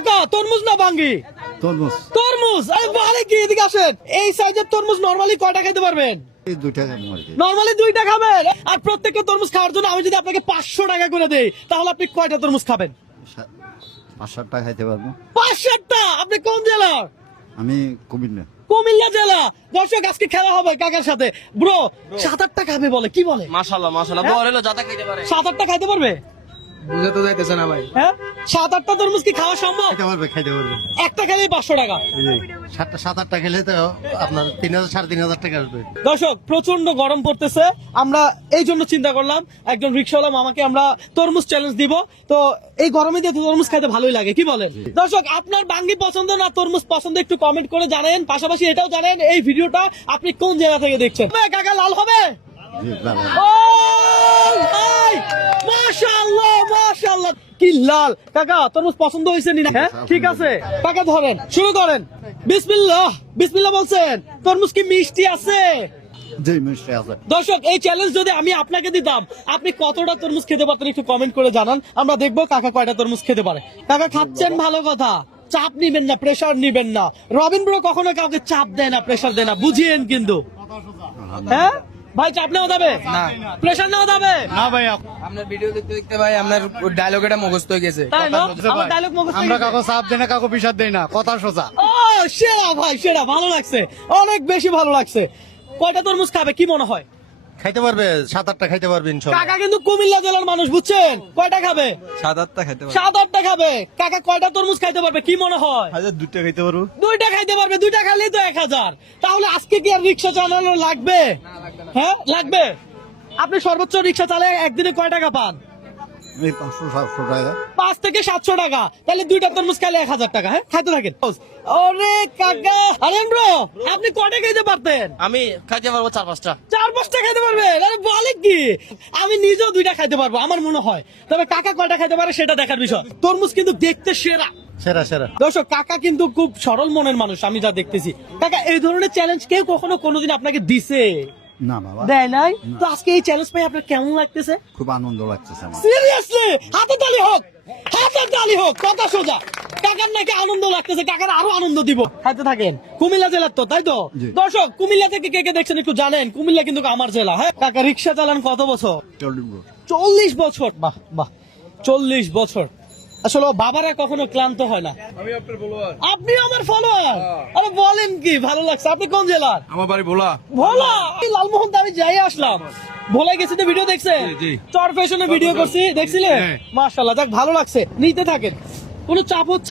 কাকা তরমুজ না বাঙ্গি? তরমুজ তরমুজ। আরে বলে কি, এদিকে আসেন। এই সাইজের তরমুজ নরমালি কয়টা খাইতে পারবেন? এই 2 টাকা মুরগি। নরমালি 2টা খাবেন। আর প্রত্যেকটা তরমুজ খাওয়ার জন্য আমি যদি আপনাকে 500 টাকা করে দেই, তাহলে আপনি কয়টা তরমুজ খাবেন? 5-7টা খাইতে পারবো। 5-7টা? আপনি কোন জেলার? আমি কুমিল্লা। কুমিল্লা জেলা। দর্শক আজকে খেলা হবে কাকার সাথে। ব্রো 7-8টা খাবে বলে, কি বলে? মাশাআল্লাহ মাশাআল্লাহ, বড় হলো যাতা খাইতে পারে। 7-8টা খাইতে পারবে? বুঝে তো যাইতেছে না ভাই। হ্যাঁ 7-8টা তরমুজ কি খাওয়া সম্ভব? খাইতে পারবে। একটা খেলেই 500 টাকা। 7-8টা খেলে তো আপনার 3,000-3,500 টাকা আসবে। দর্শক প্রচন্ড গরম পড়তেছে, আমরা এই জন্য চিন্তা করলাম একজন রিক্সাওয়ালা মামাকে আমরা তরমুজ চ্যালেঞ্জ দিব। তো এই গরমে দিয়ে তরমুজ খাইতে ভালোই লাগে, কি বলেন? দর্শক আপনার বাঙ্গি পছন্দ না তরমুজ পছন্দ একটু কমেন্ট করে জানেন। পাশাপাশি এটাও জানেন এই ভিডিওটা আপনি কোন জায়গা থেকে দেখছেন। কাকা লাল হবে? জি, ভালো। ও ভাই মাশাআল্লাহ মাশাআল্লাহ, কি লাল। কাকা তরমুজ পছন্দ হয়েছে নি না? হ্যাঁ ঠিক আছে কাকা ধরেন, শুরু করেন। বিসমিল্লাহ বিসমিল্লাহ বলছেন। তরমুজ কি মিষ্টি আছে? জি, মিষ্টি আছে। দর্শক এই চ্যালেঞ্জ যদি আমি আপনাকে দিতাম, আপনি কতটা তরমুজ খেতে পারতেন একটু কমেন্ট করে জানান। আমরা দেখবো কাকা কয়টা তরমুজ খেতে পারে। কাকা খাচ্ছেন, ভালো কথা। চাপ নিবেন না, প্রেসার নিবেন না। রবিন ব্রো কখনো কাউকে চাপ দেয় না, প্রেসার দেয় না, বুঝিয়েন কিন্তু। হ্যাঁ ভাই চাপ নেওয়া যাবে না, প্রেসার নেওয়া যাবে না ভাই, আপনার ভিডিও দেখতে দেখতে ভাই আপনার ডায়লগ এটা মুখস্থ হয়ে গেছে। তাই না? আমার ডায়লগ মুখস্থ আমরা হয়ে গেছে। কাউকে চাপ দেই না, কাউকে বিষাদ দেই না, কথা সোজা। ও সেরা ভাই সেরা, ভালো লাগছে, অনেক বেশি ভালো লাগছে। কয়টা তরমুজ খাবে কি মনে হয়? খাইতে পারবে 7-8টা খাইতে পারবে ইনশাআল্লাহ। কাকা কিন্তু কুমিল্লা জেলার মানুষ, বুঝছেন? কয়টা খাবে? 7-8টা খাইতে পারে। 7-8টা খাবে। কাকা কয়টা তরমুজ খাইতে পারবে কি মনে হয়? 2টা খাইতে পারবো। 2টা খাইতে পারবে। 2টা খাইলেই তো 1000। তাহলে আজকে কি আর রিক্সা চালানো লাগবে? হ্যাঁ লাগবে। আপনি সর্বোচ্চ রিক্সা চালায় একদিনে কয় টাকা পান? এই 500-700 টাকা। 5 থেকে 700 টাকা। তাহলে 2টা তরমুজ খাইলে 1000 টাকা। হ্যাঁ খাইতে থাকেন। ওরে কাকা, আরে ব্রো আপনি কয়টা খাইতে পারতেন? আমি খাইতে পারবো 4-5টা। 4-5টা খাইতে পারবেন? আরে বলে কি, আমি নিজেও 2টা খাইতে পারবো আমার মনে হয়। তবে কাকা কয়টা খাইতে পারে সেটা দেখার বিষয়। তরমুজ কিন্তু দেখতে সেরা। সেরা সেরা। দর্শক কাকা কিন্তু খুব সরল মনের মানুষ, আমি যা দেখতেছি। কাকা এই ধরনের চ্যালেঞ্জ কেউ কখনো কোনোদিন আপনাকে দিছে? না বাবা, দেয় নাই। তো আজকে এই চ্যালেঞ্জ পাই আপনার কেমন লাগতেছে? খুব আনন্দ লাগতেছে আমার। সিরিয়াসলি হাতে তালি হোক, হাতে তালি হোক, কথা সোজা। কাকার নাকি আনন্দ লাগতেছে, কাকার আরো আনন্দ দিব। খাইতে থাকেন। কুমিল্লা জেলার তো, তাই তো? জি। দর্শক কুমিল্লা থেকে কে কে দেখছেন একটু জানেন, কুমিল্লা কিন্তু আমার জেলা। হ্যাঁ কাকা রিক্সা চালান কত বছর? 40 বছর। বাহ বাহ, 40 বছর। আসলে বাবারা কখনো ক্লান্ত হয় না। আমি আপনার ফলোয়ার। আপনি আমার ফলোয়ার? আরে বলেন কি, ভালো লাগছে। আপনি কোন জেলার? আমার বাড়ি ভোলা। ভোলা। লালমোহন আমি যাই আসলাম, ভোলায় গেছি তো, ভিডিও দেখছেন? জি। চর ফ্যাশনে ভিডিও করছি, দেখছিলেন? মাশাআল্লাহ, যাক ভালো লাগছে। নিতে থাকেন, কোনো চাপ হচ্ছে